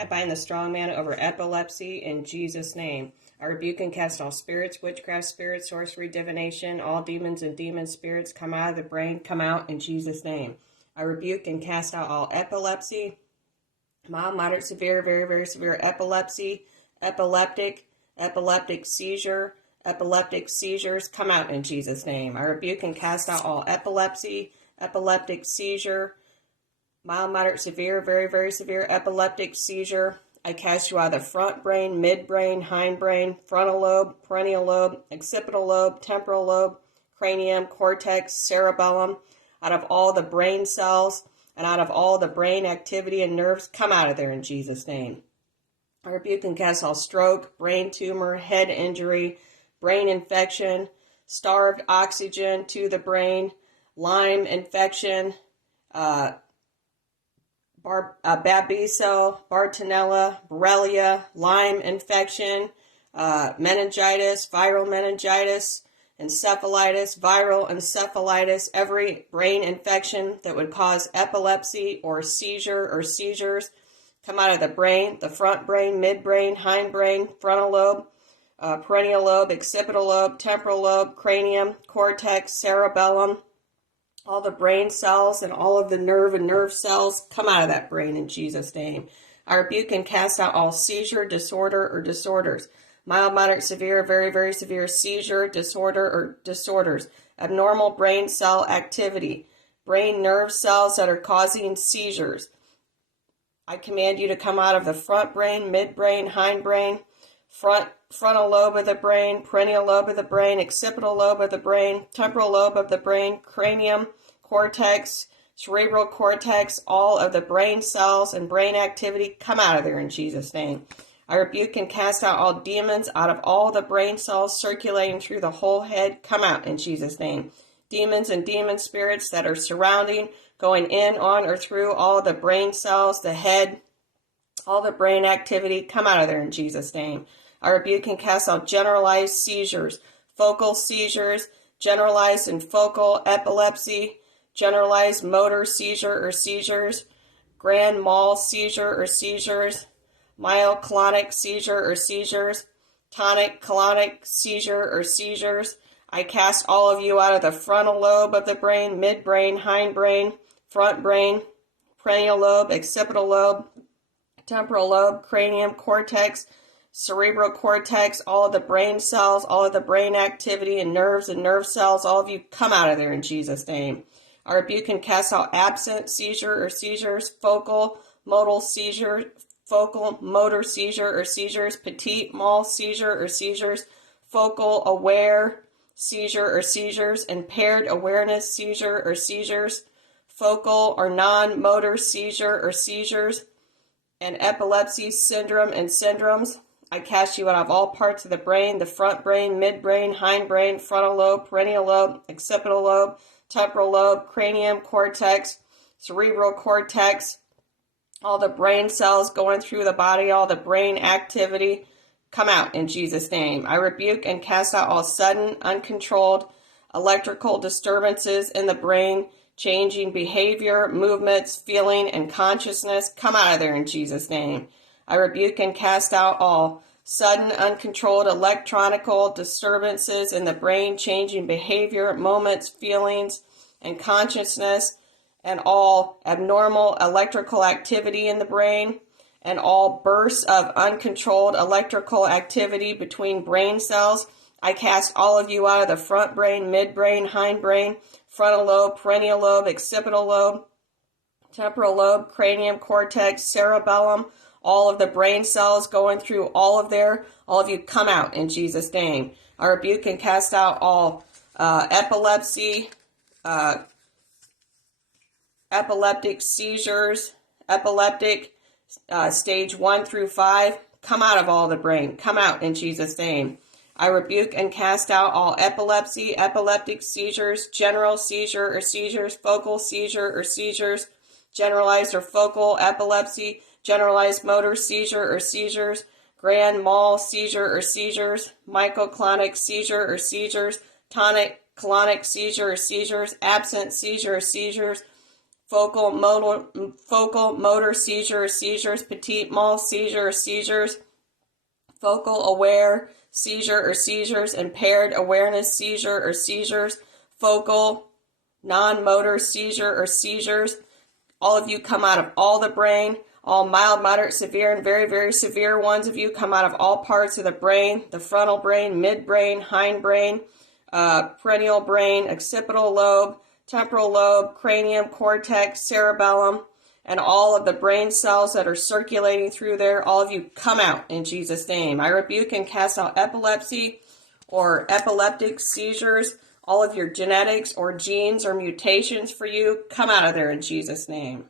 I bind the strong man over epilepsy in Jesus' name. I rebuke and cast all spirits, witchcraft spirits, sorcery, divination, all demons and demon spirits come out of the brain, come out in Jesus' name. I rebuke and cast out all epilepsy, mild, moderate, severe, very, very severe epilepsy, epileptic seizure, epileptic seizures come out in Jesus' name. I rebuke and cast out all epilepsy, epileptic seizure, mild, moderate, severe, very, very severe epileptic seizure. I cast you out of the front brain, midbrain, hindbrain, frontal lobe, perennial lobe, occipital lobe, temporal lobe, cranium, cortex, cerebellum, out of all the brain cells and out of all the brain activity and nerves. Come out of there in Jesus' name. I rebuke and cast all stroke, brain tumor, head injury, brain infection, starved oxygen to the brain, Lyme infection, Babesia, Bartonella, Borrelia, Lyme infection, meningitis, viral meningitis, encephalitis, viral encephalitis, every brain infection that would cause epilepsy or seizure or seizures come out of the brain, the front brain, midbrain, hindbrain, frontal lobe, perennial lobe, occipital lobe, temporal lobe, cranium, cortex, cerebellum. All the brain cells and all of the nerve cells come out of that brain in Jesus' name. I rebuke and cast out all seizure, disorder, or disorders. Mild, moderate, severe, very, very severe seizure, disorder, or disorders. Abnormal brain cell activity. Brain nerve cells that are causing seizures. I command you to come out of the front brain, midbrain, hindbrain, frontal lobe of the brain, perennial lobe of the brain, occipital lobe of the brain, temporal lobe of the brain, cranium, cortex, cerebral cortex, all of the brain cells and brain activity come out of there in Jesus' name. I rebuke and cast out all demons out of all the brain cells circulating through the whole head. Come out in Jesus' name. Demons and demon spirits that are surrounding, going in, on, or through all the brain cells, the head, all the brain activity, come out of there in Jesus' name. I rebuke and cast out generalized seizures, focal seizures, generalized and focal epilepsy, generalized motor seizure or seizures, grand mal seizure or seizures, myoclonic seizure or seizures, tonic clonic seizure or seizures. I cast all of you out of the frontal lobe of the brain, midbrain, hindbrain, front brain, perennial lobe, occipital lobe, temporal lobe, cranium, cortex, cerebral cortex, all of the brain cells, all of the brain activity and nerve cells, all of you come out of there in Jesus' name. I rebuke and cast out absent seizure or seizures, focal motor seizure or seizures, petit mal seizure or seizures, focal aware seizure or seizures, impaired awareness seizure or seizures, focal or non-motor seizure or seizures, and epilepsy syndrome and syndromes. I cast you out of all parts of the brain, the front brain, midbrain, hindbrain, frontal lobe, perennial lobe, occipital lobe, temporal lobe, cranium, cortex, cerebral cortex, all the brain cells going through the body, all the brain activity, come out in Jesus' name. I rebuke and cast out all sudden, uncontrolled electrical disturbances in the brain, changing behavior, movements, feeling, and consciousness. Come out of there in Jesus' name. I rebuke and cast out all sudden, uncontrolled electronical disturbances in the brain, changing behavior, moments, feelings, and consciousness, and all abnormal electrical activity in the brain, and all bursts of uncontrolled electrical activity between brain cells. I cast all of you out of the front brain, midbrain, hindbrain, frontal lobe, perennial lobe, occipital lobe, temporal lobe, cranium, cortex, cerebellum, all of the brain cells going through all of you come out in Jesus' name. I rebuke and cast out all epilepsy, epileptic seizures, epileptic stage 1 through 5, come out of all the brain. Come out in Jesus' name. I rebuke and cast out all epilepsy, epileptic seizures, general seizure or seizures, focal seizure or seizures, generalized or focal epilepsy, generalized motor seizure or seizures, grand mal seizure or seizures, myoclonic seizure or seizures, tonic clonic seizure or seizures, absent seizure or seizures, focal motor seizures, petit mal seizures, focal aware seizure or seizures, impaired awareness seizure or seizures, focal non-motor seizure or seizures. All of you come out of all the brain. All mild, moderate, severe, and very, very severe ones of you come out of all parts of the brain: the frontal brain, midbrain, hindbrain, perennial brain, occipital lobe, temporal lobe, cranium, cortex, cerebellum, and all of the brain cells that are circulating through there. All of you come out in Jesus' name. I rebuke and cast out epilepsy or epileptic seizures. All of your genetics or genes or mutations for you, come out of there in Jesus' name.